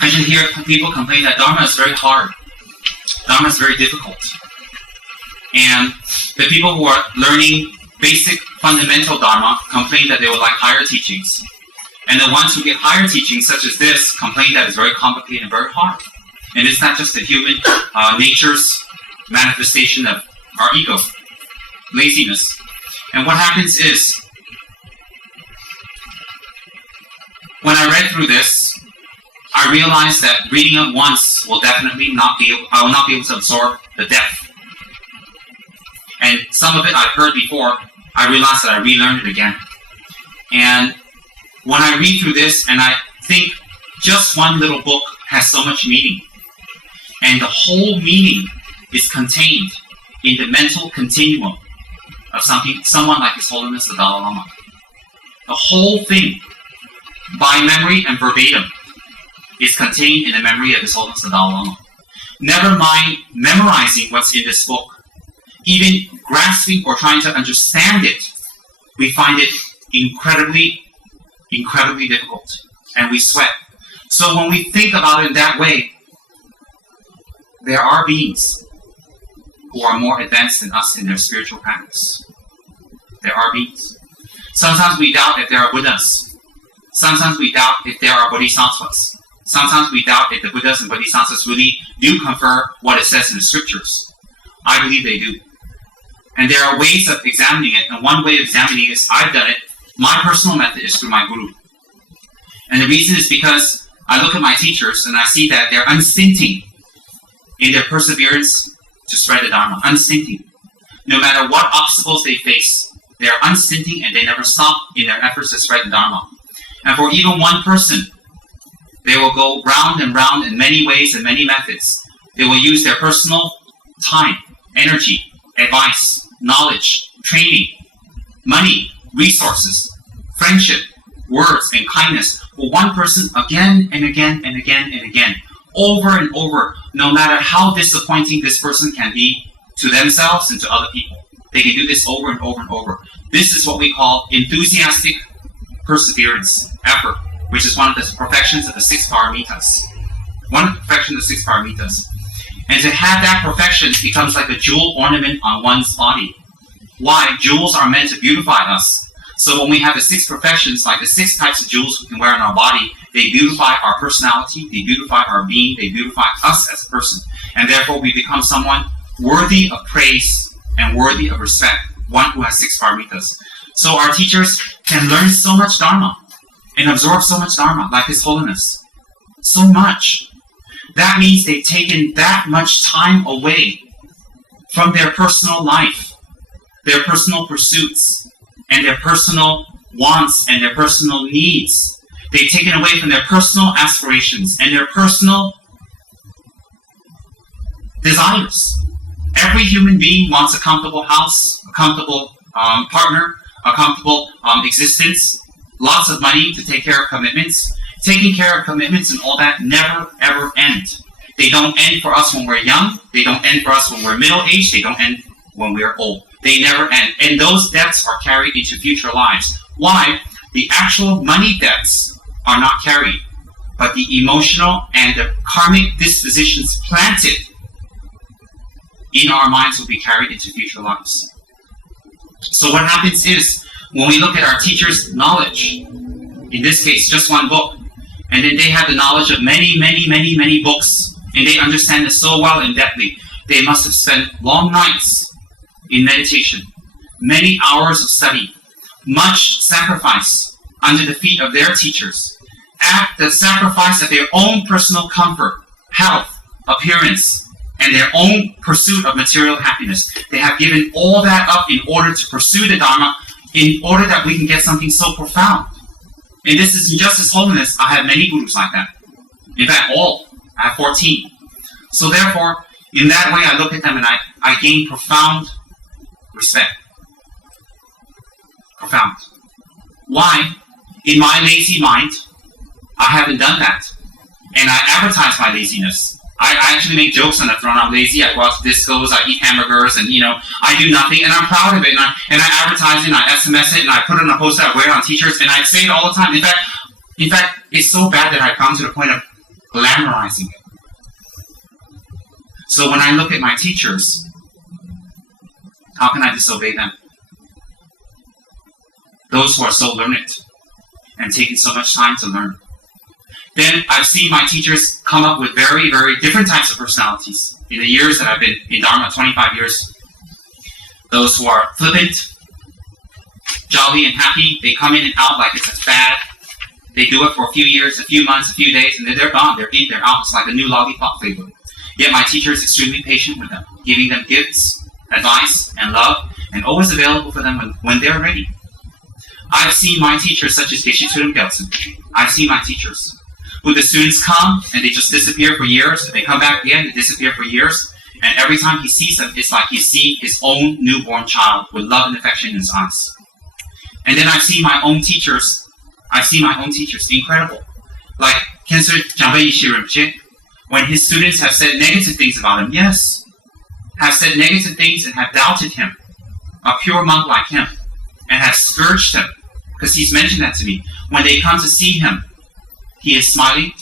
I should hear people complain that Dharma is very hard. Dharma is very difficult. And the people who are learning basic fundamental Dharma complain that they would like higher teachings. And the ones who get higher teachings, such as this, complain that it's very complicated and very hard. And it's not just the human nature's manifestation of our ego, laziness. And what happens is, when I read through this, I realized that reading it once will definitely I will not be able to absorb the depth. And some of it I've heard before, I realized that I relearned it again. And when I read through this, and I think just one little book has so much meaning, and the whole meaning is contained in the mental continuum of someone like His Holiness the Dalai Lama. The whole thing, by memory and verbatim, is contained in the memory of His Holiness the Dalai Lama. Never mind memorizing what's in this book. Even grasping or trying to understand it, we find it incredibly difficult, and we sweat. So when we think about it in that way, there are beings who are more advanced than us in their spiritual practice. There are beings. Sometimes we doubt if there are Buddhas. Sometimes we doubt if there are Bodhisattvas. Sometimes we doubt if the Buddhas and Bodhisattvas really do confer what it says in the scriptures. I believe they do. And there are ways of examining it, and one way of examining it is, I've done it, my personal method is through my guru. And the reason is because I look at my teachers and I see that they're unstinting in their perseverance to spread the Dharma. Unstinting. No matter what obstacles they face, they are unstinting and they never stop in their efforts to spread the Dharma. And for even one person, they will go round and round in many ways and many methods. They will use their personal time, energy, advice, knowledge, training, money, resources, friendship, words, and kindness for one person again and again and again and again, over and over, no matter how disappointing this person can be to themselves and to other people. They can do this over and over and over. This is what we call enthusiastic perseverance, effort, which is one of the perfections of the 6 paramitas. One perfection of the 6 paramitas. And to have that perfection becomes like a jewel ornament on one's body. Why? Jewels are meant to beautify us. So when we have the 6 perfections, like the 6 types of jewels we can wear on our body, they beautify our personality, they beautify our being, they beautify us as a person. And therefore we become someone worthy of praise and worthy of respect, one who has 6 paramitas. So our teachers can learn so much Dharma and absorb so much Dharma, like His Holiness. So much. That means they've taken that much time away from their personal life, their personal pursuits, and their personal wants and their personal needs. They've taken away from their personal aspirations and their personal desires. Every human being wants a comfortable house, a comfortable partner, a comfortable existence, lots of money to take care of commitments. Taking care of commitments and all that never, ever end. They don't end for us when we're young. They don't end for us when we're middle-aged. They don't end when we're old. They never end. And those debts are carried into future lives. Why? The actual money debts are not carried, but the emotional and the karmic dispositions planted in our minds will be carried into future lives. So what happens is, when we look at our teacher's knowledge, in this case, just one book, and then they have the knowledge of many, many, many, many books, and they understand it so well and depthly, they must have spent long nights in meditation, many hours of study, much sacrifice under the feet of their teachers, at the sacrifice of their own personal comfort, health, appearance, and their own pursuit of material happiness. They have given all that up in order to pursue the Dharma, in order that we can get something so profound. And this is in just His Holiness. I have many gurus like that. In fact, all. I have 14. So therefore, in that way, I look at them and I gain profound respect. Profound. Why? In my lazy mind, I haven't done that. And I advertise my laziness. I actually make jokes on the throne. I'm lazy. I go out to discos. I eat hamburgers, and I do nothing. And I'm proud of it. And I advertise it. And I SMS it. And I put it on a poster. I wear it on T-shirts. And I say it all the time. In fact, it's so bad that I've come to the point of glamorizing it. So when I look at my teachers, how can I disobey them? Those who are so learned and taking so much time to learn. Then I've seen my teachers come up with very, very different types of personalities. In the years that I've been in Dharma, 25 years, those who are flippant, jolly and happy, they come in and out like it's a fad. They do it for a few years, a few months, a few days, and then they're gone. They're in, they're out. It's like a new lollipop flavor. Yet my teacher is extremely patient with them, giving them gifts, advice, and love, and always available for them when they're ready. I've seen my teachers, such as Geshe Tsurim Gyaltsen. I've seen my teachers, who the students come and they just disappear for years. They come back again, they disappear for years. And every time he sees them, it's like he's seeing his own newborn child with love and affection in his eyes. And then I've seen my own teachers. Incredible. Like Kensur Jambayi Rinpoche, when his students have said negative things about him, yes, have said negative things and have doubted him, a pure monk like him, and have scourged him, because he's mentioned that to me. When they come to see him, he is smiling,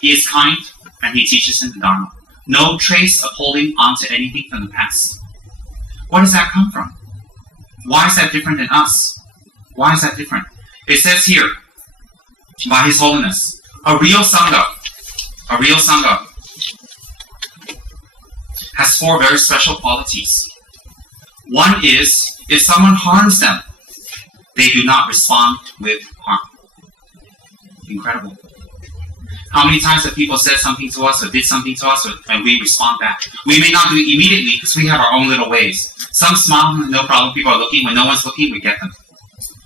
he is kind, and he teaches them the Dharma. No trace of holding on to anything from the past. Where does that come from? Why is that different than us? Why is that different? It says here, by His Holiness, a real Sangha has 4 very special qualities. One is, if someone harms them, they do not respond with harm. Incredible. How many times have people said something to us or did something to us and we respond back? We may not do it immediately because we have our own little ways. Some smile, no problem, people are looking. When no one's looking, we get them.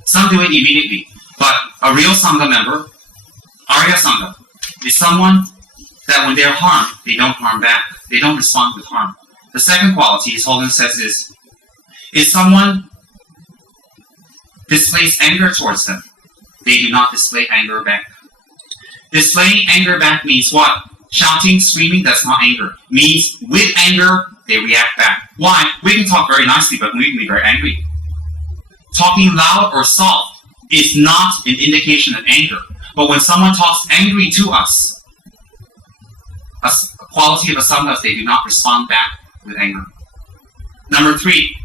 Some do it immediately. But a real Sangha member, Arya Sangha, is someone that when they're harmed, they don't harm back. They don't respond with harm. The second quality, His Holiness says, is if someone displays anger towards them, they do not display anger back. Displaying anger back means what? Shouting, screaming, that's not anger. Means with anger, they react back. Why? We can talk very nicely, but we can be very angry. Talking loud or soft is not an indication of anger. But when someone talks angry to us, a quality of a Sangha is they do not respond back with anger. Number 3,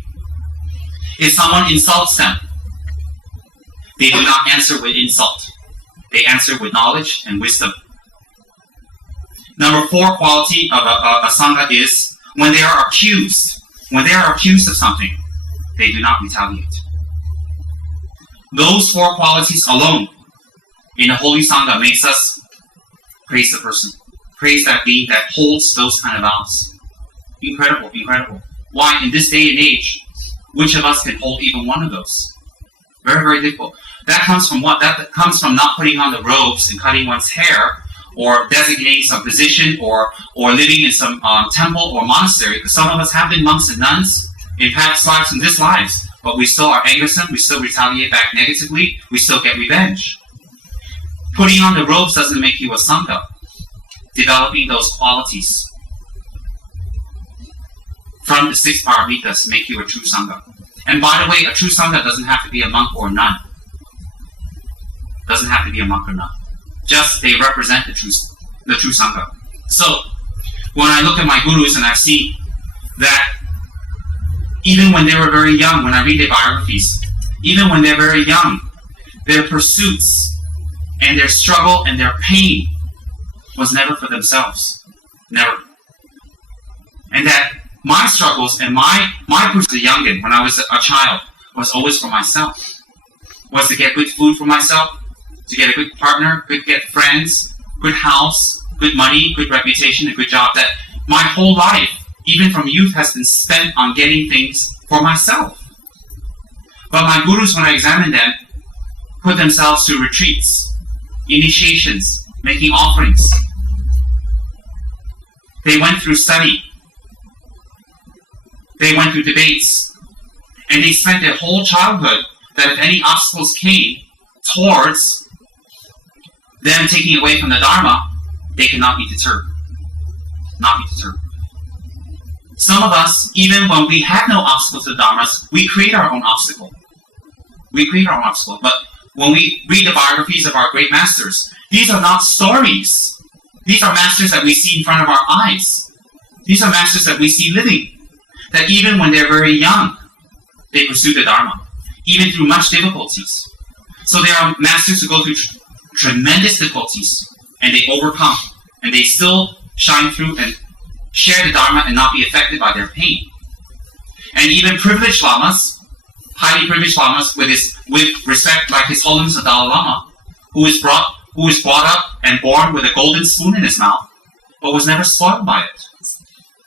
if someone insults them, they do not answer with insult. They answer with knowledge and wisdom. Number 4 quality of a Sangha is when they are accused of something, they do not retaliate. Those 4 qualities alone in a holy Sangha makes us praise the person. Praise that being that holds those kind of vows. Incredible, incredible. Why, in this day and age, which of us can hold even one of those? Very, very difficult. That comes from what? That comes from not putting on the robes and cutting one's hair, or designating some position, or living in some temple or monastery. Because some of us have been monks and nuns in past lives and this lives, but we still are angersome, we still retaliate back negatively, we still get revenge. Putting on the robes doesn't make you a Sangha. Developing those qualities from the 6 paramitas make you a true Sangha. And by the way, a true Sangha doesn't have to be a monk or a nun. Doesn't have to be a monk or nun. Just they represent the true Sangha. So, when I look at my gurus and I see that even when they were very young, when I read their biographies, even when they're very young, their pursuits and their struggle and their pain was never for themselves. Never. And that my struggles and my pursuits as a youngin, when I was a child, was always for myself. Was to get good food for myself, to get a good partner, get friends, good house, good money, good reputation, a good job. That my whole life, even from youth, has been spent on getting things for myself. But my gurus, when I examine them, put themselves through retreats, initiations, making offerings. They went through study. They went through debates. And they spent their whole childhood that if any obstacles came towards them taking away from the Dharma, they cannot be deterred. Not be deterred. Some of us, even when we have no obstacle to the Dharmas, we create our own obstacle. We create our own obstacle. But when we read the biographies of our great masters, these are not stories. These are masters that we see in front of our eyes. These are masters that we see living. That even when they're very young, they pursue the Dharma, even through much difficulties. So there are masters who go through tremendous difficulties, and they overcome, and they still shine through and share the Dharma and not be affected by their pain. And even privileged lamas, highly privileged lamas, with respect, like His Holiness the Dalai Lama, who is brought up and born with a golden spoon in his mouth, but was never spoiled by it.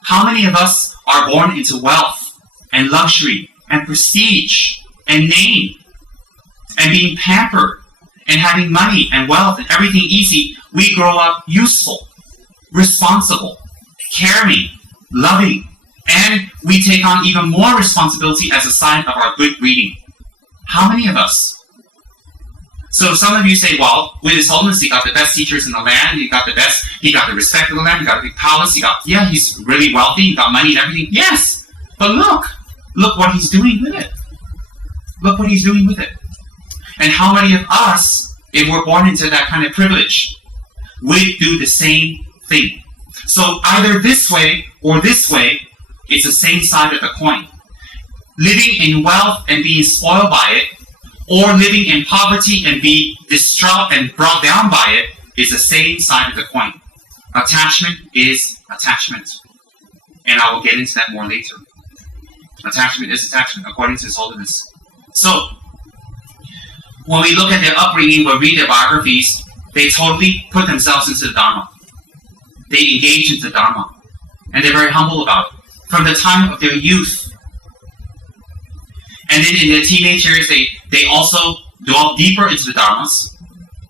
How many of us are born into wealth and luxury and prestige and name and being pampered and having money and wealth and everything easy? We grow up useful, responsible, caring, loving, and we take on even more responsibility as a sign of our good breeding. How many of us? So some of you say, well, with His Holiness, he got the best teachers in the land, he got the respect of the land, he got a big palace, he's really wealthy, he got money and everything. Yes, but look what he's doing with it. Look what he's doing with it. And how many of us, if we're born into that kind of privilege, would do the same thing? So either this way or this way, it's the same side of the coin. Living in wealth and being spoiled by it, or living in poverty and be distraught and brought down by it, is the same side of the coin. Attachment is attachment. And I will get into that more later. Attachment is attachment, according to His Holiness. So, when we look at their upbringing, when we read their biographies, they totally put themselves into the Dharma. They engage into Dharma. And they're very humble about it. From the time of their youth. And then in their teenage years, they also delve deeper into the Dharmas.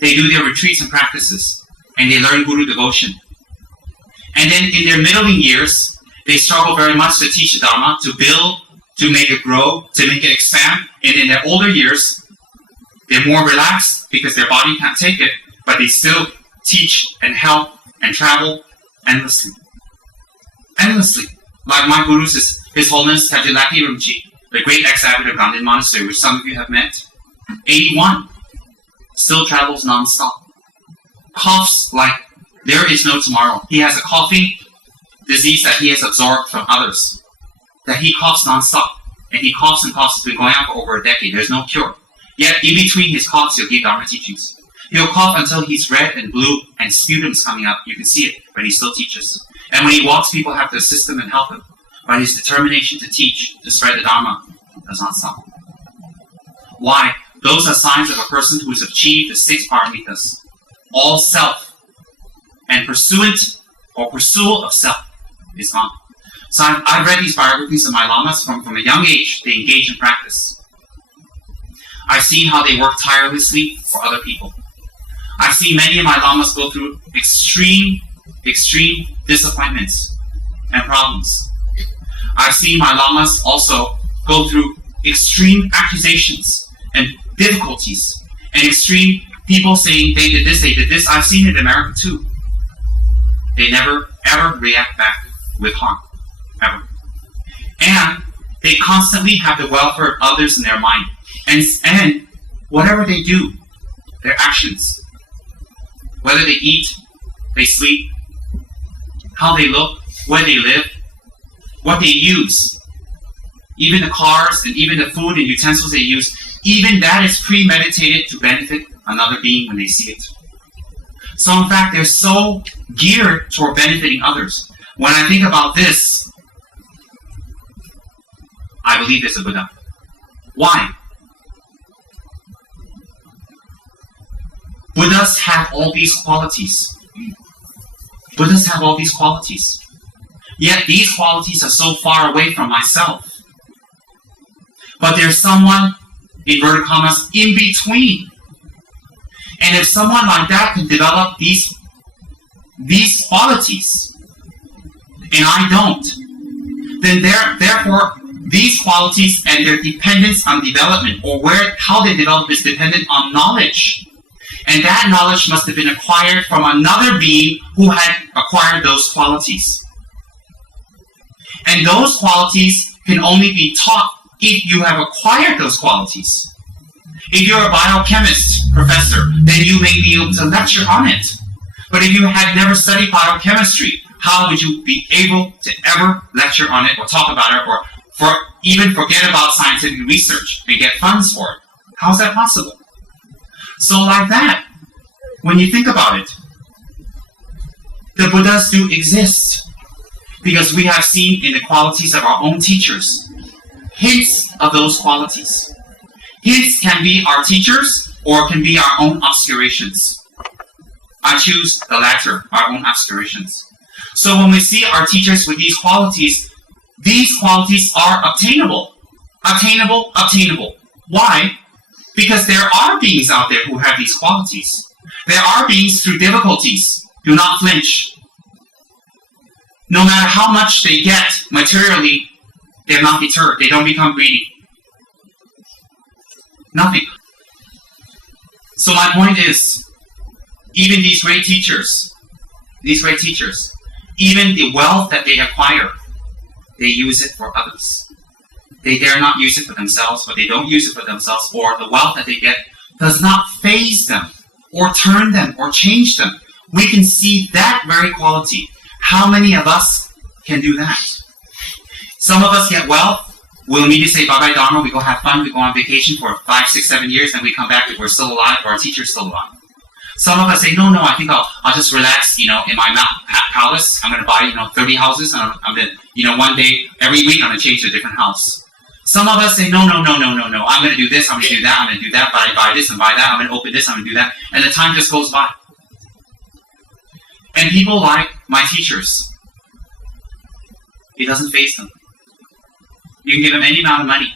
They do their retreats and practices. And they learn Guru devotion. And then in their middling years, they struggle very much to teach the Dharma, to build, to make it grow, to make it expand. And in their older years, they're more relaxed because their body can't take it, but they still teach and help and travel endlessly. Endlessly. Like my Guru's, His Holiness Tadjilaki Rimchi, the great ex-abbot of Gandhin Monastery, which some of you have met, 81, still travels non-stop. Coughs like there is no tomorrow. He has a coughing disease that he has absorbed from others, that he coughs non-stop. And he coughs and coughs. It's been going on for over a decade. There's no cure. Yet in between his coughs, he'll give Dharma teachings. He'll cough until he's red and blue and sputum's coming up. You can see it, but he still teaches. And when he walks, people have to assist him and help him. But his determination to teach, to spread the Dharma, does not stop. Why? Those are signs of a person who has achieved the 6 paramitas. All self and pursuant or pursual of self is gone. So I've read these biographies of my lamas from a young age. They engage in practice. I've seen how they work tirelessly for other people. I've seen many of my lamas go through extreme disappointments and problems. I've seen my lamas also go through extreme accusations and difficulties and extreme people saying they did this. I've seen it in America too. They never ever react back with harm. Ever. And they constantly have the welfare of others in their mind. And whatever they do, their actions, whether they eat, they sleep, how they look, where they live, what they use, even the cars and even the food and utensils they use, even that is premeditated to benefit another being when they see it. So in fact, they're so geared toward benefiting others. When I think about this, I believe there's a Buddha. Why? Buddhas have all these qualities. Buddhas have all these qualities. Yet these qualities are so far away from myself. But there's someone, inverted commas, in between. And if someone like that can develop these qualities, and I don't, then therefore these qualities and their dependence on development, or how they develop, is dependent on knowledge. And that knowledge must have been acquired from another being who had acquired those qualities. And those qualities can only be taught if you have acquired those qualities. If you're a biochemist professor, then you may be able to lecture on it. But if you had never studied biochemistry, how would you be able to ever lecture on it or talk about it or even forget about scientific research and get funds for it? How is that possible? So like that, when you think about it, the Buddhas do exist because we have seen in the qualities of our own teachers hints of those qualities. Hints can be our teachers or can be our own obscurations. I choose the latter, our own obscurations. So when we see our teachers with these qualities are obtainable. Obtainable, obtainable. Why? Because there are beings out there who have these qualities. There are beings through difficulties do not flinch. No matter how much they get materially, they're not deterred. They don't become greedy. Nothing. So my point is, even these great teachers, even the wealth that they acquire, they use it for others. They dare not use it for themselves, but they don't use it for themselves, or the wealth that they get does not faze them, or turn them, or change them. We can see that very quality. How many of us can do that? Some of us get wealth, we'll immediately say bye-bye Dharma, we go have fun, we go on vacation for 5, 6, 7 years, and we come back if we're still alive, or our teacher's still alive. Some of us say, no, I think I'll just relax, in my palace. I'm going to buy, 30 houses, and I'm going to, one day, every week, I'm going to change to a different house. Some of us say, no, I'm going to do this, I'm going to do that, I'm going to do that, buy this and buy that, I'm going to open this, I'm going to do that, and the time just goes by. And people like my teachers, it doesn't faze them. You can give them any amount of money.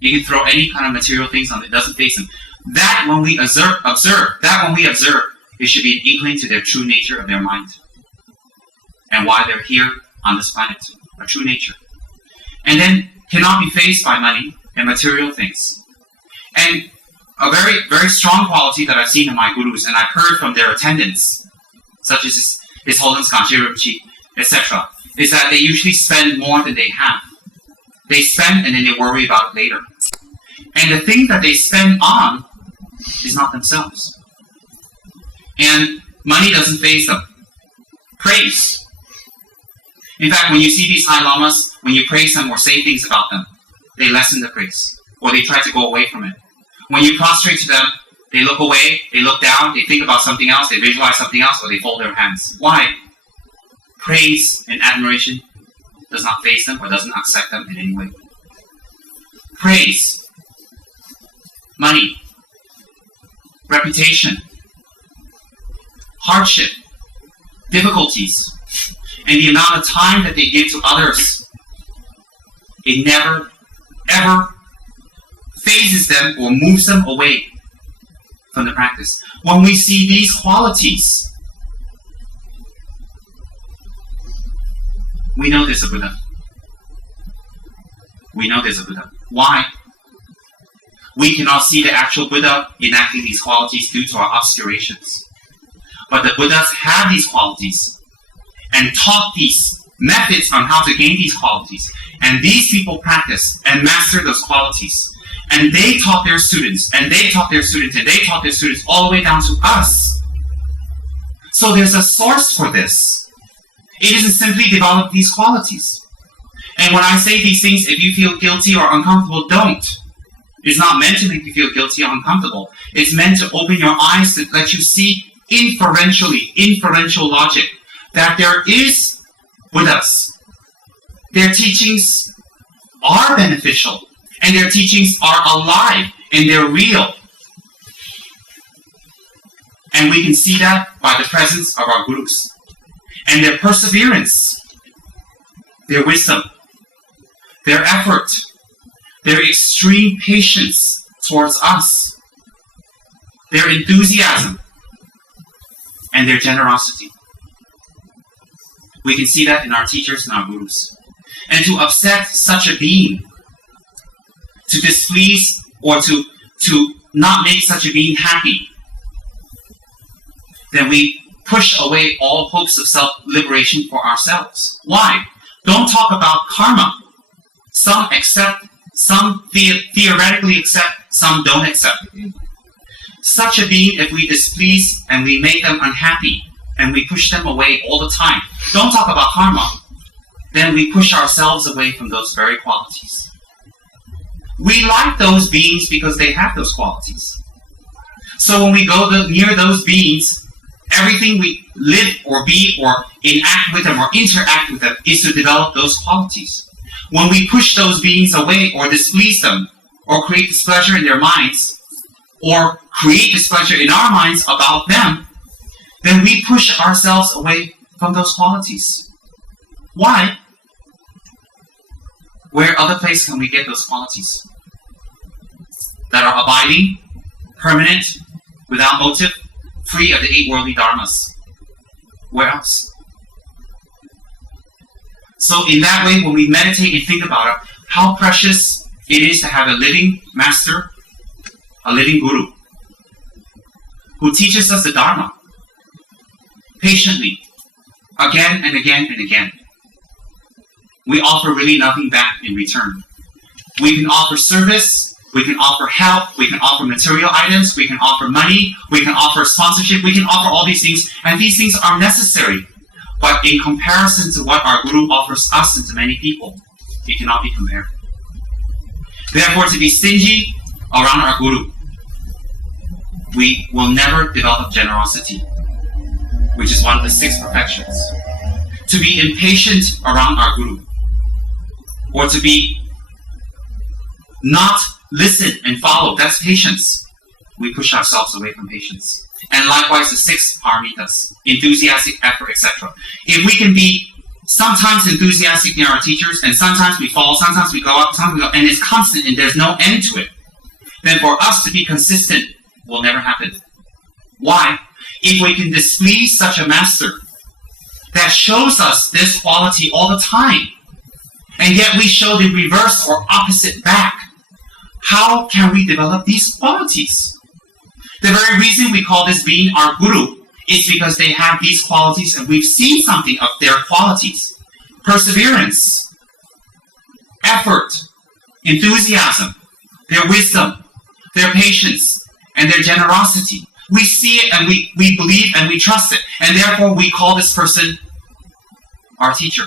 You can throw any kind of material things on it. It doesn't faze them. That when we observe, it should be an inkling to their true nature of their mind. And why they're here on this planet. A true nature. And then cannot be fazed by money and material things. And a very, very strong quality that I've seen in my gurus, and I've heard from their attendants, such as His Holiness Kanche Rinpoche, etc., is that they usually spend more than they have. They spend and then they worry about it later. And the thing that they spend on is not themselves. And money doesn't faze them. Praise. In fact, when you see these high lamas, when you praise them or say things about them, they lessen the praise. Or they try to go away from it. When you prostrate to them, they look away, they look down, they think about something else, they visualize something else, or they fold their hands. Why? Praise and admiration does not faze them or doesn't upset them in any way. Praise, money, reputation, hardship, difficulties, and the amount of time that they give to others, it never, ever phases them or moves them away from the practice. When we see these qualities, we know there's a Buddha. We know there's a Buddha. Why? We cannot see the actual Buddha enacting these qualities due to our obscurations. But the Buddhas have these qualities and taught these methods on how to gain these qualities. And these people practice and master those qualities. And they taught their students, and they taught their students, and they taught their students all the way down to us. So there's a source for this. It isn't simply develop these qualities. And when I say these things, if you feel guilty or uncomfortable, don't. It's not meant to make you feel guilty or uncomfortable. It's meant to open your eyes to let you see inferential logic, that there is Buddhas. Their teachings are beneficial, and their teachings are alive, and they're real. And we can see that by the presence of our gurus. And their perseverance, their wisdom, their effort, their extreme patience towards us, their enthusiasm, and their generosity. We can see that in our teachers and our gurus. And to upset such a being, to displease or to not make such a being happy, then we push away all hopes of self-liberation for ourselves. Why? Don't talk about karma. Some accept, some theoretically accept, some don't accept. such a being, if we displease and we make them unhappy and we push them away all the time, don't talk about karma, then we push ourselves away from those very qualities. We like those beings because they have those qualities. So when we go near those beings, everything we live or be or enact with them or interact with them is to develop those qualities. When we push those beings away or displease them or create displeasure in their minds or create displeasure in our minds about them, then we push ourselves away from those qualities. Why? Where other place can we get those qualities that are abiding, permanent, without motive, free of the 8 worldly dharmas? Where else? So in that way, when we meditate and think about it, how precious it is to have a living master, a living guru, who teaches us the dharma patiently, again and again and again. We offer really nothing back in return. We can offer service, we can offer help, we can offer material items, we can offer money, we can offer sponsorship, we can offer all these things, and these things are necessary. But in comparison to what our Guru offers us and to many people, it cannot be compared. Therefore, to be stingy around our Guru, we will never develop generosity, which is one of the 6 perfections. To be impatient around our Guru, or to be not listen and follow, that's patience. We push ourselves away from patience. And likewise, the 6 paramitas, enthusiastic effort, etc. If we can be sometimes enthusiastic in our teachers, and sometimes we fall, sometimes we go up, sometimes we go, and it's constant and there's no end to it, then for us to be consistent will never happen. Why? If we can displease such a master that shows us this quality all the time, and yet we show the reverse or opposite back, how can we develop these qualities? The very reason we call this being our Guru is because they have these qualities and we've seen something of their qualities. Perseverance, effort, enthusiasm, their wisdom, their patience, and their generosity. We see it and we believe and we trust it. And therefore we call this person our teacher.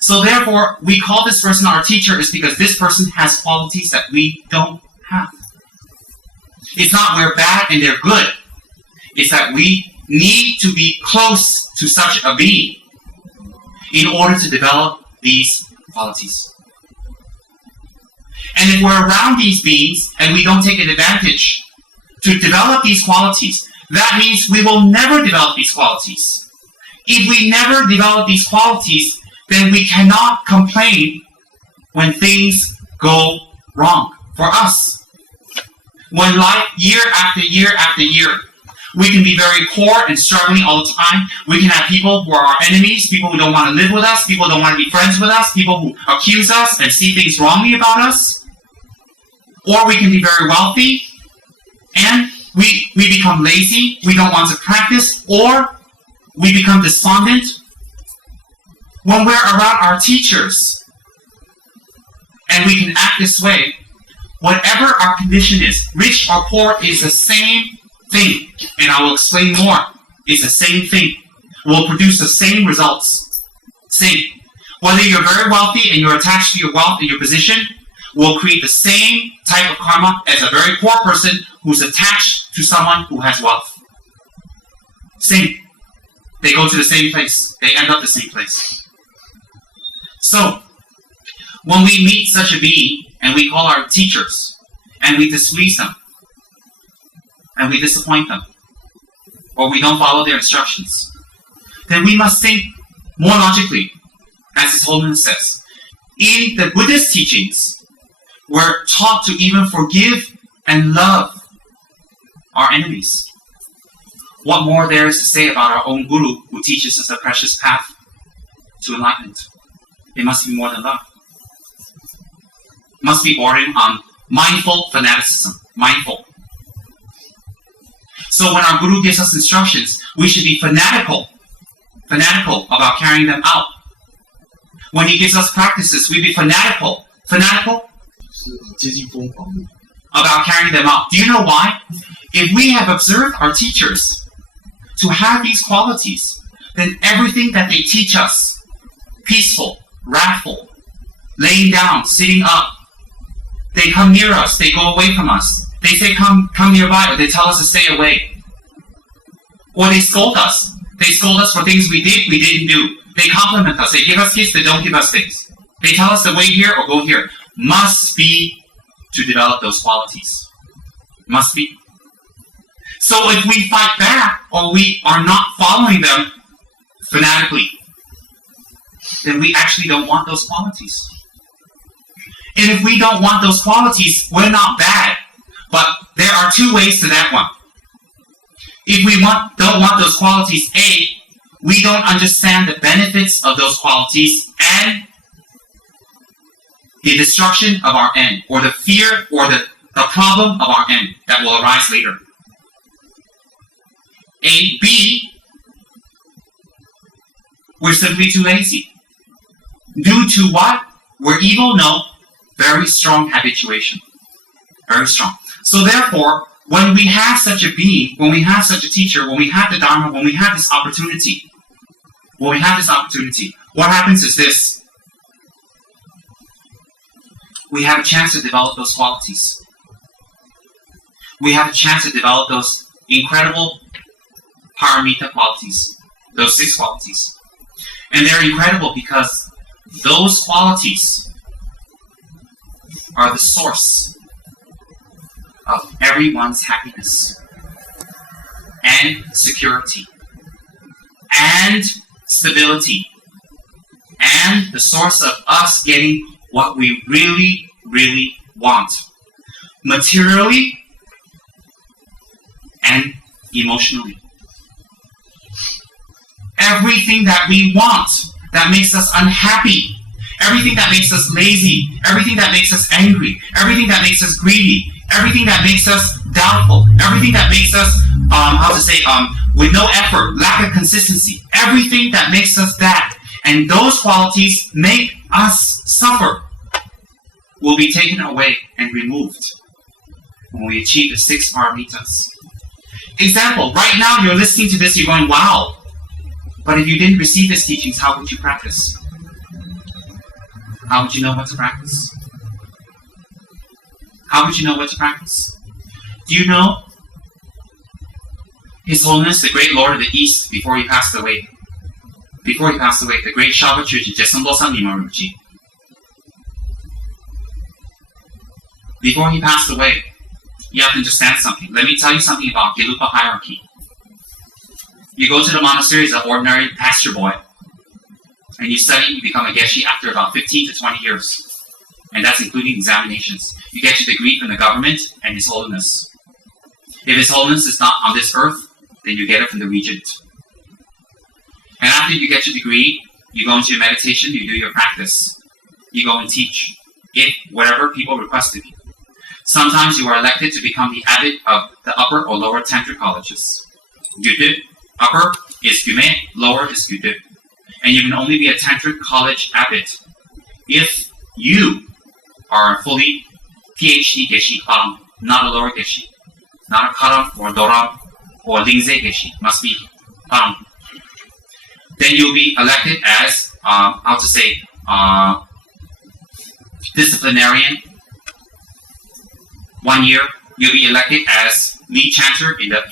So therefore, we call this person our teacher is because this person has qualities that we don't have. It's not we're bad and they're good. It's that we need to be close to such a being in order to develop these qualities. And if we're around these beings and we don't take advantage to develop these qualities, that means we will never develop these qualities. If we never develop these qualities, then we cannot complain when things go wrong for us. When life, year after year after year, we can be very poor and struggling all the time. We can have people who are our enemies, people who don't want to live with us, people who don't want to be friends with us, people who accuse us and see things wrongly about us. Or we can be very wealthy and we become lazy, we don't want to practice, or we become despondent. When we're around our teachers and we can act this way, whatever our condition is, rich or poor, is the same thing. And I will explain more. It's the same thing. Will produce the same results. Same. Whether you're very wealthy and you're attached to your wealth and your position, will create the same type of karma as a very poor person who's attached to someone who has wealth. Same. They go to the same place. They end up the same place. So, when we meet such a being, and we call our teachers, and we displease them, and we disappoint them, or we don't follow their instructions, then we must think more logically, as His Holiness says. In the Buddhist teachings, we're taught to even forgive and love our enemies. What more there is to say about our own Guru, who teaches us a precious path to enlightenment? It must be more than love. It must be born on mindful fanaticism. Mindful. So when our Guru gives us instructions, we should be fanatical about carrying them out. When he gives us practices, we be fanatical. Fanatical? about carrying them out. Do you know why? If we have observed our teachers to have these qualities, then everything that they teach us, peaceful, wrathful, laying down, sitting up, they come near us, they go away from us. They say come nearby, or they tell us to stay away. Or they scold us. They scold us for things we didn't do. They compliment us. They give us gifts, they don't give us things. They tell us to wait here or go here. Must be to develop those qualities. Must be. So if we fight back, or we are not following them fanatically, then we actually don't want those qualities. And if we don't want those qualities, we're not bad. But there are two ways to that one. If we don't want those qualities, A, we don't understand the benefits of those qualities and the destruction of our end, or the fear or the problem of our end that will arise later. A, B, we're simply too lazy. Due to what? We're evil? No. Very strong habituation. Very strong. So therefore, when we have such a being, when we have such a teacher, when we have the Dharma, when we have this opportunity, what happens is this. We have a chance to develop those qualities. We have a chance to develop those incredible paramita qualities, those 6 qualities. And they're incredible because those qualities are the source of everyone's happiness and security and stability and the source of us getting what we really, really want, materially and emotionally. Everything that we want that makes us unhappy, everything that makes us lazy, everything that makes us angry, everything that makes us greedy, everything that makes us doubtful, everything that makes us, with no effort, lack of consistency, everything that makes us that, and those qualities make us suffer, will be taken away and removed when we achieve the 6 paramitas. Example, right now you're listening to this, you're going, wow. But if you didn't receive these teachings, how would you practice? How would you know what to practice? How would you know what to practice? Do you know His Holiness, the Great Lord of the East, before he passed away, the great Shabbat Chuji, before he passed away, you have to understand something. Let me tell you something about Gelupa hierarchy. You go to the monastery as an ordinary pasture boy, and you study, you become a geshe after about 15 to 20 years. And that's including examinations. You get your degree from the government and His Holiness. If His Holiness is not on this earth, then you get it from the regent. And after you get your degree, you go into your meditation, you do your practice. You go and teach, if whatever people request of you. Sometimes you are elected to become the abbot of the upper or lower tantric colleges. Gyudu, upper is Gyume, lower is Gyudu. And you can only be a tantric college abbot if you are a fully PhD geshe karam, not a lower geshe. Not a karam or doram or lingze geshe, must be karam. Then you'll be elected as, disciplinarian. 1 year, you'll be elected as lead chanter in the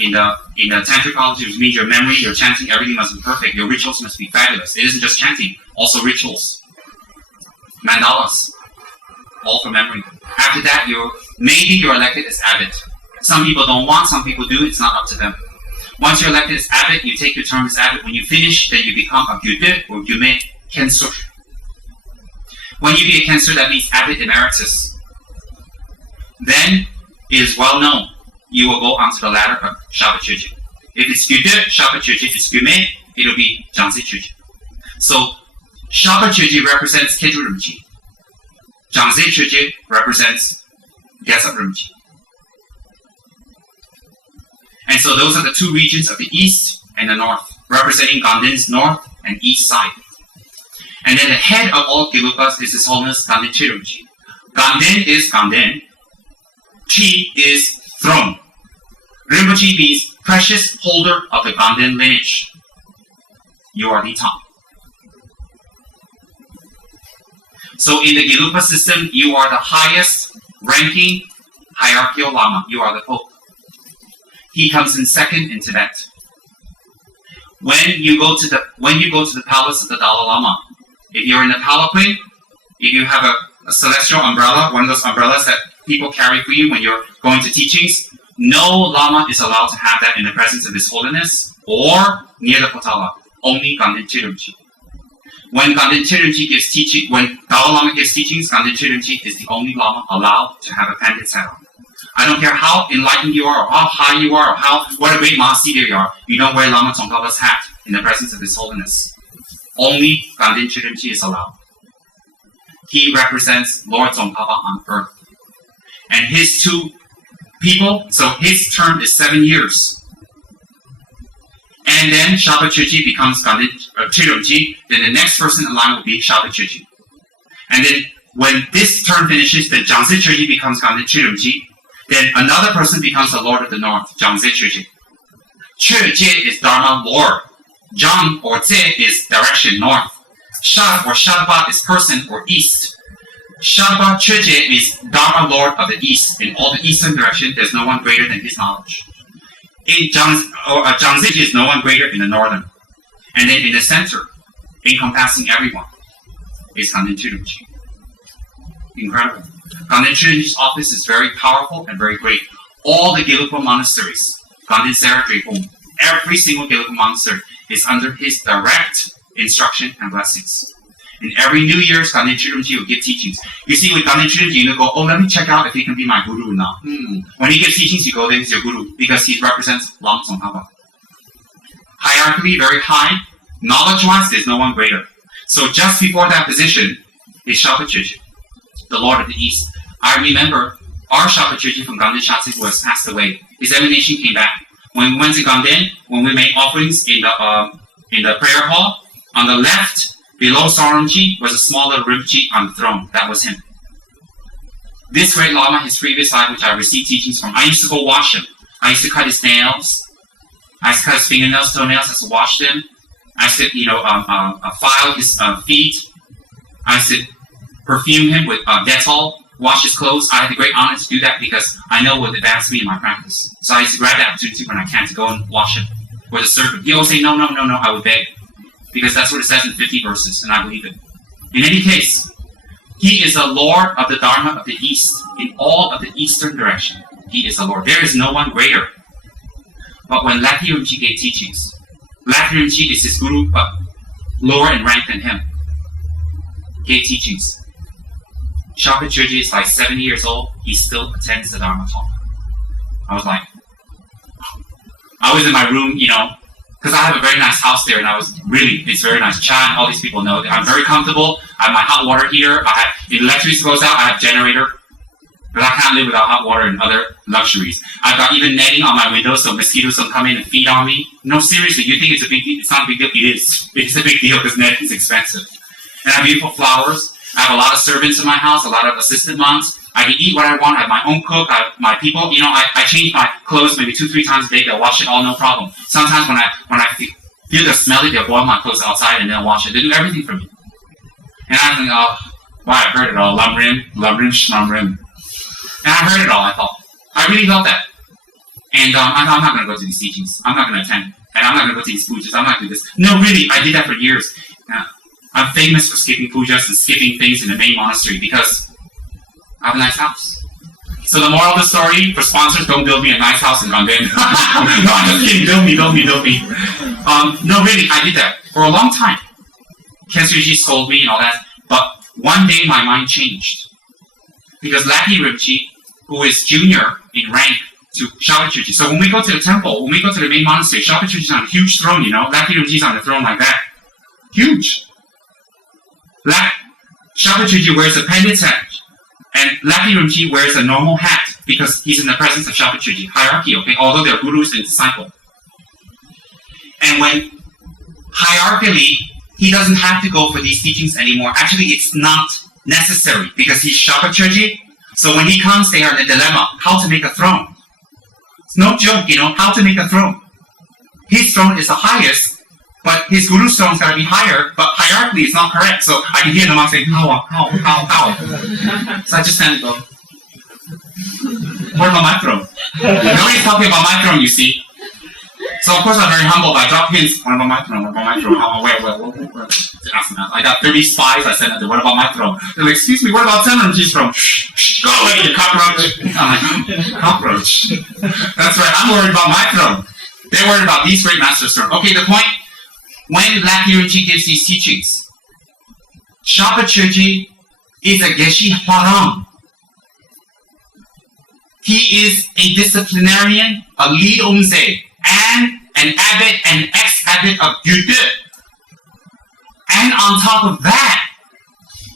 tantric college, which means your memory, your chanting, everything must be perfect. Your rituals must be fabulous. It isn't just chanting, also rituals, mandalas, all from memory. After that, you're elected as abbot. Some people don't want, some people do. It's not up to them. Once you're elected as abbot, you take your term as abbot. When you finish, then you become a gyude or gyume kensur. When you be a kensur, that means abbot emeritus. Then it is well known you will go onto the ladder of Shabbat Chuji. If it's gyude, Shabbat Chuji. If it's gyume, it'll be Janze Chuji. So Shabbat Chuji represents Keju Rimji. Janze Chuji represents Gesab Rimji. And so those are the 2 regions of the east and the north, representing Gandin's north and east side. And then the head of all Gelupas is His Holiness Gandin Chirumji. Gandin is Gandin. Chi is throne. Rinpoche means precious holder of the Ganden lineage. You are the top. So in the Gelugpa system, you are the highest ranking hierarchical Lama. You are the Pope. He comes in second in Tibet. When you go to the palace of the Dalai Lama, if you're in the palanquin, if you have a celestial umbrella, one of those umbrellas that people carry for you when you're going to teachings, no Lama is allowed to have that in the presence of His Holiness or near the Potala. Only Ganden Chirumchi. When Ganden Chirumchi gives teaching, when Dalai Lama gives teachings, Ganden Chirumchi is the only Lama allowed to have a pandit hat on. I don't care how enlightened you are, or how high you are, or what a great Mahasiddhi you are, you don't wear Lama Tsongkhapa's hat in the presence of His Holiness. Only Ganden Chirumchi is allowed. He represents Lord Tsongkhapa on earth. And his two people, so his term is 7 years. And then Shalpa Chöchi becomes Ganden Chirumchi, then the next person in line will be Shalpa Chöchi. And then when this term finishes, then Jangse Chöchi becomes Ganden Chirumchi, then another person becomes the Lord of the North, Jangse Chöchi. Chö Jie is Dharma Lord. Jang or Tse is direction north. Shat or Shatpa is person or east. Shatpa Chöje is Dharma Lord of the east. In all the eastern direction, there's no one greater than his knowledge. In Jangse is no one greater in the northern. And then in the center, encompassing everyone, is Ganden Chirumchi. Incredible. Ganden Chirumchi's office is very powerful and very great. All the Gelugpa monasteries, Ganden Sera Drepung, every single Gelugpa monastery is under his direct instruction and blessings. And every New Year's, Ganden Chirumchi will give teachings. You see, with Ganden Chirumchi, you go, oh, let me check out if he can be my guru now. When he gives teachings, you go, then he's your guru, because he represents Lama Tsongkhapa. Hierarchically, very high. Knowledge-wise, there's no one greater. So just before that position is Shalpa Chöchi, the Lord of the East. I remember our Shalpa Chöchi from Ganden Shatse who has passed away. His emanation came back. When we went to Ganden, when we made offerings in the prayer hall, on the left, below Sarungji, was a small little Rinpoche on the throne. That was him. This great Lama, his previous life, which I received teachings from, I used to go wash him. I used to cut his nails. I used to cut his fingernails, toenails. I used to wash them. I used to, file his feet. I used to perfume him with Dettol, wash his clothes. I had the great honor to do that because I know it would advance me in my practice. So I used to grab the opportunity when I can to go and wash him with a servant. He always say, no, I would beg. Because that's what it says in 50 verses, and I believe it. In any case, he is the Lord of the Dharma of the East, in all of the eastern direction. He is the Lord. There is no one greater. But when Lakhi Rinpoche gave teachings, Lakhi Rinpoche is his guru, but lower in rank than him, gave teachings. Shalpa Chöchi is like 70 years old, he still attends the Dharma talk. I was like, I was in my room, because I have a very nice house there, and it's very nice. Cha and all these people know that I'm very comfortable. I have my hot water heater. If the electricity goes out, I have a generator. But I can't live without hot water and other luxuries. I've got even netting on my windows so mosquitoes don't come in and feed on me. No, seriously, you think it's a big deal? It's not a big deal. It is. It's a big deal because netting is expensive. And I have beautiful flowers. I have a lot of servants in my house, a lot of assistant moms. I can eat what I want. I have my own cook. I have my people. I change my clothes maybe 2-3 times a day. They'll wash it all, no problem. Sometimes when I feel they're smelly, they'll boil my clothes outside and they'll wash it. They do everything for me. And I think, oh, wow, I've heard it all. Lamrim, shnamrim. And I heard it all. I really felt that. And I thought, I'm not going to go to these teachings. I'm not going to attend. And I'm not going to go to these pujas. I'm not going to do this. No, really, I did that for years. I'm famous for skipping pujas and skipping things in the main monastery because I have a nice house. So the moral of the story, for sponsors, don't build me a nice house in Ganden. No, I'm just kidding. Build me. No, really, I did that for a long time. Kensuji scolded me and all that. But one day my mind changed. Because Lakhi Rinpoche, who is junior in rank to Shalpa Chöchi. So when we go to the temple, when we go to the main monastery, Shalpa Chöchi is on a huge throne, Lakhi Rinpoche is on the throne like that. Huge. Shalpa Chöchi wears a pendant hat. And Lakhi Rinpoche wears a normal hat because he's in the presence of Shalpa Chöchi. Hierarchy, okay? Although they're gurus and disciple. And when hierarchically, he doesn't have to go for these teachings anymore. Actually, it's not necessary because he's Shalpa Chöchi. So when he comes, they are in a dilemma, how to make a throne. It's no joke, how to make a throne. His throne is the highest, but his guru's throne is got to be higher, but hierarchically it's not correct. So I can hear the monk saying, how? So I just stand and go, what about my throne? Nobody's talking about my throne, you see. So of course I'm very humble, but I drop hints, what about my throne? What about my throne? Where? I got 30 spies, I said, what about my throne? They're like, excuse me, what about Tenramji's throne? Shh, go away, you cockroach. I'm like, cockroach? That's right, I'm worried about my throne. They're worried about these great masters' throne. Okay, the point, when Lakirunji gives these teachings, Shapachuji is a Geshe Hwaram. He is a disciplinarian, a lead Umze, and an abbot and ex-abbot of Gyude. And on top of that,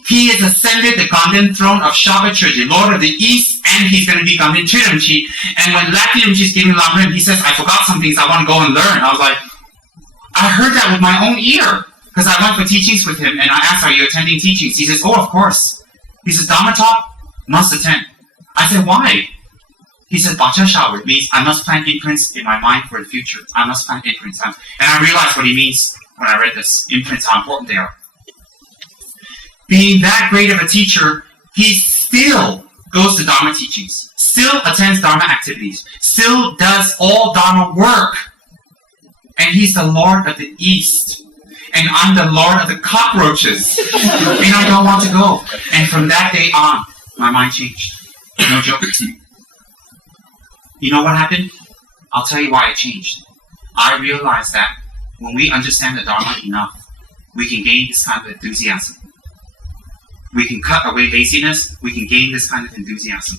he has ascended the Ganden throne of Shapachuji, Lord of the East, and he's going to be Ganden Chiramchi. And when Lakirunji is giving Lamrim, he says, I forgot some things, I want to go and learn. I was like, I heard that with my own ear. Because I went for teachings with him, and I asked, are you attending teachings? He says, oh, of course. He says, Dharma talk? Must attend. I said, why? He said, Bacha Shower, it means I must plant imprints in my mind for the future. I must plant imprints. And I realized what he means when I read this. Imprints, how important they are. Being that great of a teacher, he still goes to Dharma teachings, still attends Dharma activities, still does all Dharma work. And he's the Lord of the East. And I'm the Lord of the cockroaches. And I don't want to go. And from that day on, my mind changed. No joke. You know what happened? I'll tell you why it changed. I realized that when we understand the Dharma enough, we can gain this kind of enthusiasm. We can cut away laziness, we can gain this kind of enthusiasm.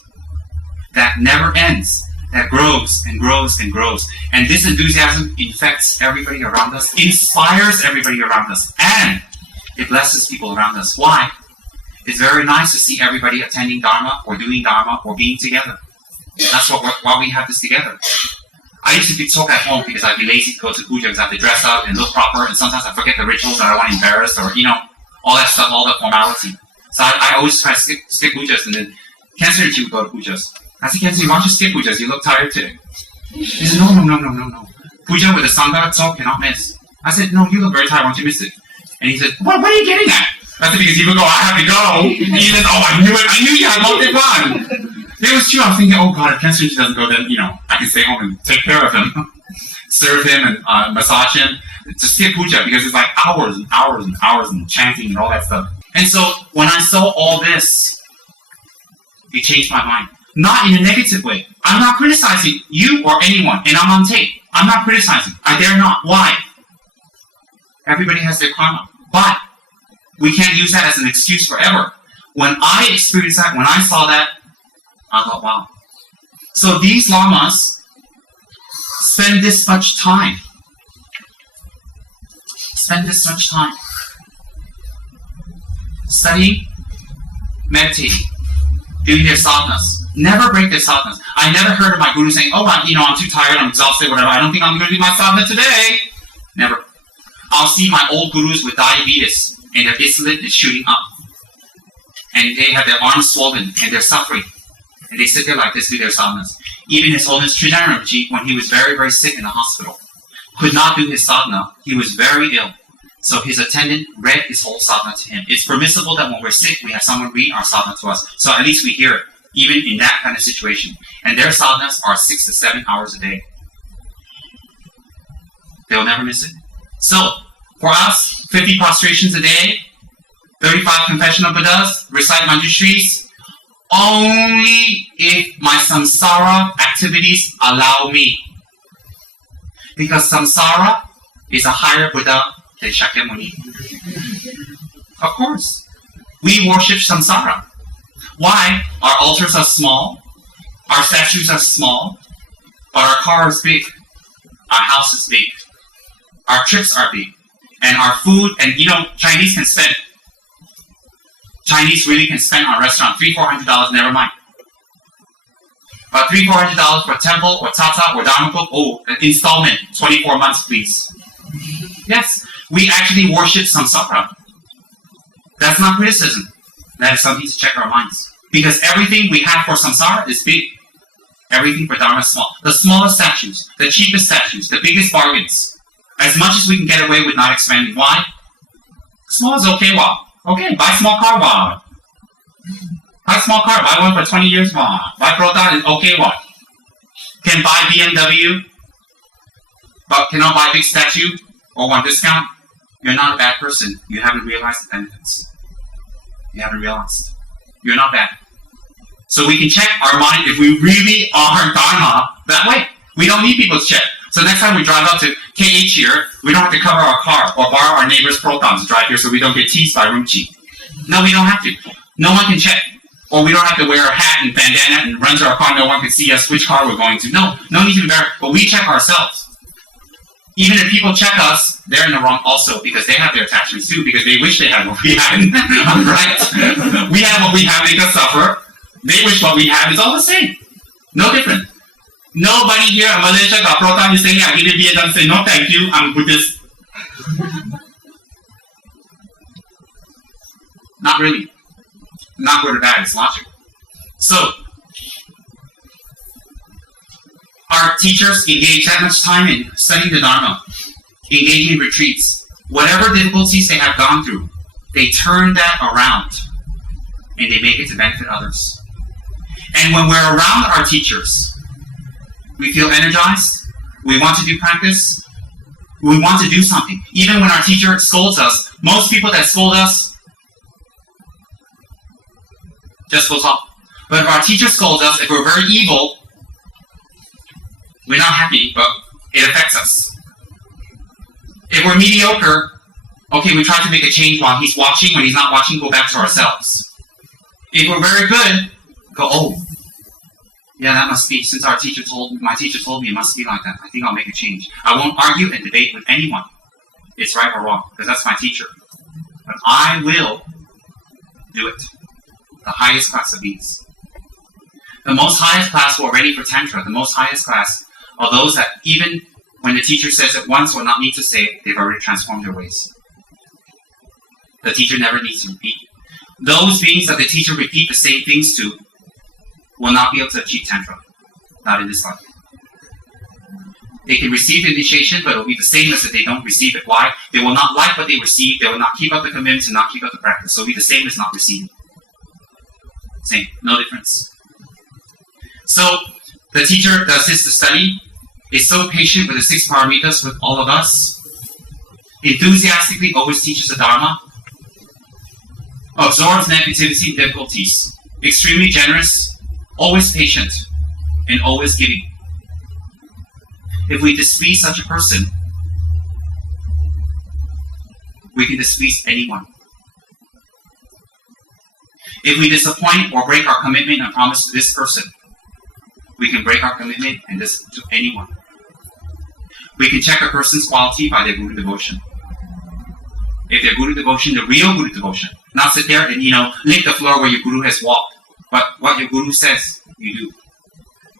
That never ends. That grows and grows and grows. And this enthusiasm infects everybody around us, inspires everybody around us, and it blesses people around us. Why? It's very nice to see everybody attending Dharma or doing Dharma or being together. That's why we have this together. I used to be talk at home because I'd be lazy to go to puja because I have to dress up and look proper, and sometimes I forget the rituals that I don't want to embarrass, or all that stuff, all the formality. So I always try to skip pujas, and then Cancer would go to pujas. I said, Cancer, why don't you skip pujas? You look tired today. He said, no. Puja with the Sangha talk cannot miss. I said, no, you look very tired, why don't you miss it? And he said, what are you getting at? I said, because people go, I have to go. He said, oh, I knew it. I knew you had multi-plan. It was true. I was thinking, oh God, if Cancer doesn't go, then, I can stay home and take care of him. Serve him and massage him. To skip puja, because it's like hours and hours and hours and chanting and all that stuff. And so, when I saw all this, it changed my mind. Not in a negative way. I'm not criticizing you or anyone, and I'm on tape. I'm not criticizing. I dare not. Why? Everybody has their karma. But we can't use that as an excuse forever. When I experienced that, when I saw that, I thought, wow. So these lamas spend this much time. Studying, meditating, doing their sadhanas. Never break their sadhanas. I never heard of my guru saying, oh, I'm too tired, I'm exhausted, whatever. I don't think I'm going to do my sadhana today. Never. I'll see my old gurus with diabetes, and their insulin is shooting up. And they have their arms swollen, and they're suffering. And they sit there like this, do their sadhanas. Even His Holiness Trijanaramaji, when he was very, very sick in the hospital, could not do his sadhana. He was very ill. So his attendant read his whole sadhana to him. It's permissible that when we're sick, we have someone read our sadhana to us. So at least we hear it, even in that kind of situation. And their sadhanas are 6 to 7 hours a day. They'll never miss it. So, for us, 50 prostrations a day, 35 confessional Buddhas, recite Manjushris, only if my samsara activities allow me. Because samsara is a higher Buddha than Shakyamuni. Of course. We worship samsara. Why? Our altars are small, our statues are small, but our car is big, our house is big, our trips are big, and our food, and Chinese really can spend on a restaurant $300-400, never mind. But $300-400 for a temple, or tata, or dharma, an installment, 24 months please. Yes, we actually worship samsara. That's not criticism. That is something to check our minds. Because everything we have for samsara is big. Everything for dharma is small. The smallest statues, the cheapest statues, the biggest bargains. As much as we can get away with not expanding. Why? Small is okay, wow. Okay, buy small car, wow. Buy small car, buy one for 20 years, wow. Buy Proton, okay, wow. Can buy BMW, but cannot buy big statue or one discount. You're not a bad person. You haven't realized the benefits. You haven't realized. You're not bad. So we can check our mind if we really are Dharma that way. We don't need people to check. So next time we drive out to KH here, we don't have to cover our car or borrow our neighbor's Proton to drive here so we don't get teased by Rumchi. No, we don't have to. No one can check. Or we don't have to wear a hat and bandana and run to our car. No one can see us which car we're going to. No need to embarrass. But we check ourselves. Even if people check us, they're in the wrong also because they have their attachments too because they wish they had what we had. Right? We have what we have, they can suffer. They wish what we have is all the same. No different. Nobody here in Malaysia got Proton, you say, I give you Vietnam, say, no thank you, I'm Buddhist. Not really. Not good or bad, it's logical. So, our teachers engage that much time in studying the Dharma, engaging in retreats. Whatever difficulties they have gone through, they turn that around and they make it to benefit others. And when we're around our teachers, we feel energized, we want to do practice, we want to do something. Even when our teacher scolds us, most people that scold us just goes off. But if our teacher scolds us, if we're very evil, we're not happy, but it affects us. If we're mediocre, okay, we try to make a change while he's watching. When he's not watching, go back to ourselves. If we're very good, go, oh, yeah, that must be, since my teacher told me it must be like that, I think I'll make a change. I won't argue and debate with anyone. It's right or wrong, because that's my teacher. But I will do it. The highest class of beings. The most highest class who are ready for Tantra, the most highest class are those that even when the teacher says it once or not need to say it, they've already transformed their ways. The teacher never needs to repeat. Those beings that the teacher repeat the same things to will not be able to achieve Tantra. Not in this life. They can receive the initiation, but it will be the same as if they don't receive it. Why? They will not like what they receive, they will not keep up the commitments and not keep up the practice. So it will be the same as not receiving. Same, no difference. So the teacher that assists the study is so patient with the 6 paramitas with all of us, enthusiastically always teaches the Dharma, absorbs negativity and difficulties, extremely generous, always patient, and always giving. If we displease such a person, we can displease anyone. If we disappoint or break our commitment and promise to this person, we can break our commitment and this to anyone. We can check a person's quality by their Guru devotion. If their Guru devotion, the real Guru devotion, not sit there and lick the floor where your Guru has walked, but what your Guru says, you do.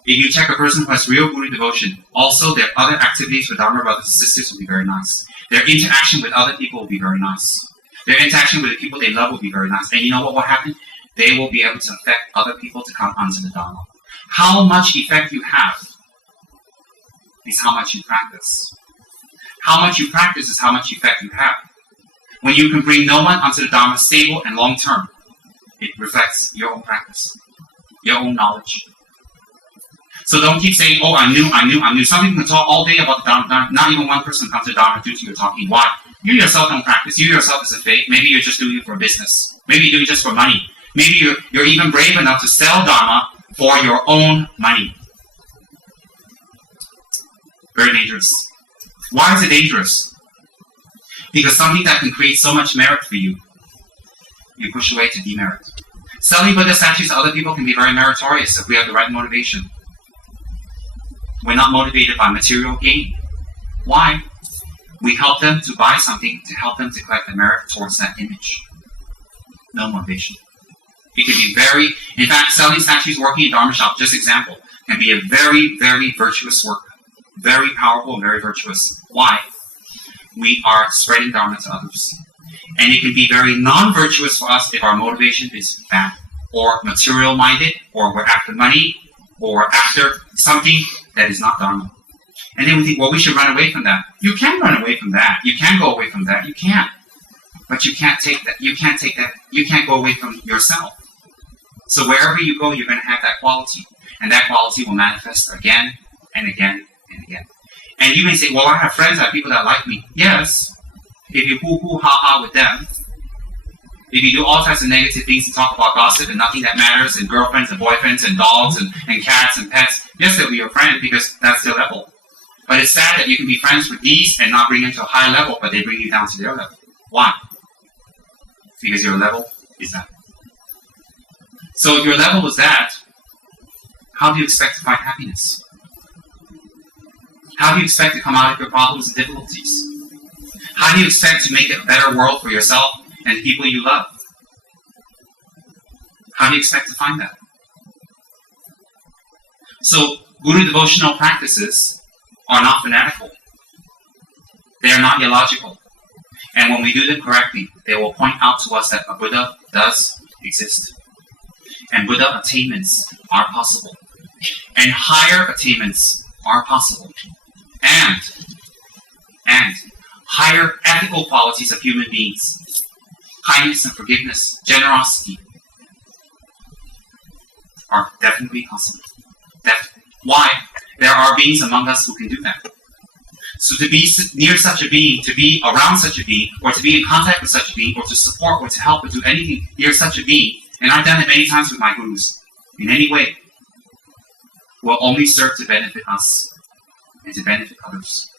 If you check a person who has real Guru devotion, also their other activities with Dharma brothers and sisters will be very nice. Their interaction with other people will be very nice. Their interaction with the people they love will be very nice. And you know what will happen? They will be able to affect other people to come onto the Dharma. How much effect you have is how much you practice. How much you practice is how much effect you have. When you can bring no one onto the Dharma stable and long term, it reflects your own practice, your own knowledge. So don't keep saying, oh, I'm new. Some people can talk all day about the Dharma. Not even one person comes to the Dharma due to your talking. Why? You yourself don't practice. You yourself is a fake. Maybe you're just doing it for business. Maybe you're doing it just for money. Maybe you're even brave enough to sell Dharma for your own money. Very dangerous. Why is it dangerous? Because something that can create so much merit for you, you push away to demerit. Selling Buddha statues to other people can be very meritorious if we have the right motivation. We're not motivated by material gain. Why? We help them to buy something to help them to collect the merit towards that image. No motivation. It can be very, in fact, selling statues, working in Dharma shop, just example, can be a very, very virtuous work. Very powerful and very virtuous. Why? We are spreading Dharma to others. And it can be very non-virtuous for us if our motivation is bad or material-minded, or we're after money, or after something that is not Dharma. And then we think, well, we should run away from that. You can run away from that. You can go away from that. You can. But you can't take that. You can't take that. You can't go away from yourself. So wherever you go, you're going to have that quality. And that quality will manifest again and again and again. And you may say, well, I have friends, I have people that like me. Yes. If you hoo-hoo, ha-ha with them, if you do all types of negative things and talk about gossip and nothing that matters, and girlfriends and boyfriends and dogs and cats and pets, yes, they'll be your friend because that's their level. But it's sad that you can be friends with these and not bring them to a high level, but they bring you down to their level. Why? Because your level is that. So if your level is that, how do you expect to find happiness? How do you expect to come out of your problems and difficulties? How do you expect to make a better world for yourself and the people you love? How do you expect to find that? So, Guru devotional practices are not fanatical. They are not illogical. And when we do them correctly, they will point out to us that a Buddha does exist. And Buddha attainments are possible. And higher attainments are possible. And higher ethical qualities of human beings, kindness and forgiveness, generosity, are definitely possible. Why? There are beings among us who can do that. So to be near such a being, to be around such a being, or to be in contact with such a being, or to support, or to help, or do anything near such a being, and I've done it many times with my gurus, in any way, will only serve to benefit us and to benefit others.